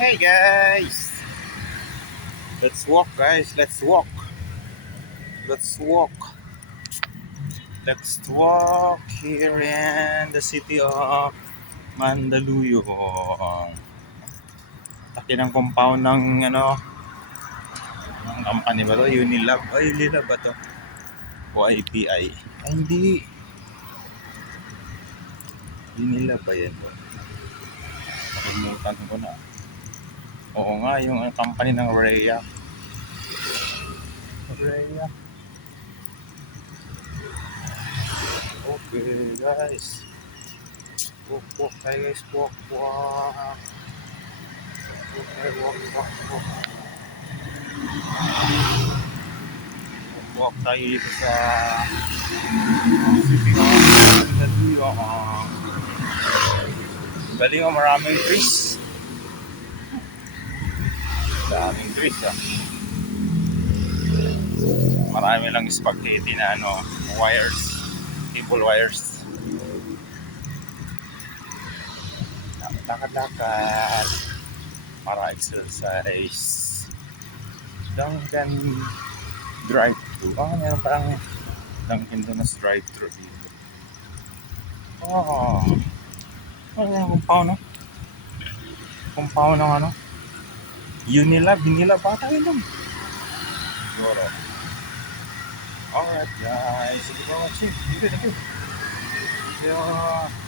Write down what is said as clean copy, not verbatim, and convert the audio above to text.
Hey guys, let's walk, guys. Let's walk. Let's walk. Let's walk here in the city of Mandaluyong. Taki ng compound ng ng company ba to? Unilab. Ay, Unilab ba to? O IPI. Ay, hindi. Unilab ba yan? Nakalimutan ko na. Oo nga, yung company ng Rhea. Rhea. Okay, guys. Walk tayo, guys. Walk. Okay, walk. Walk tayo dito sa city of Mandaluyong. Galing o, maraming trees. Daming trees, ah. Marami lang spaghetti na wires. Cable wires. Lakad-lakad para exercise. Dunkin drive-thru. Meron parang Dunkin Donuts drive-thru dito. Ano yung compound, no? Compound ng Unilab bata yun. Siguro. Alright guys, thank you for watching. Thank you.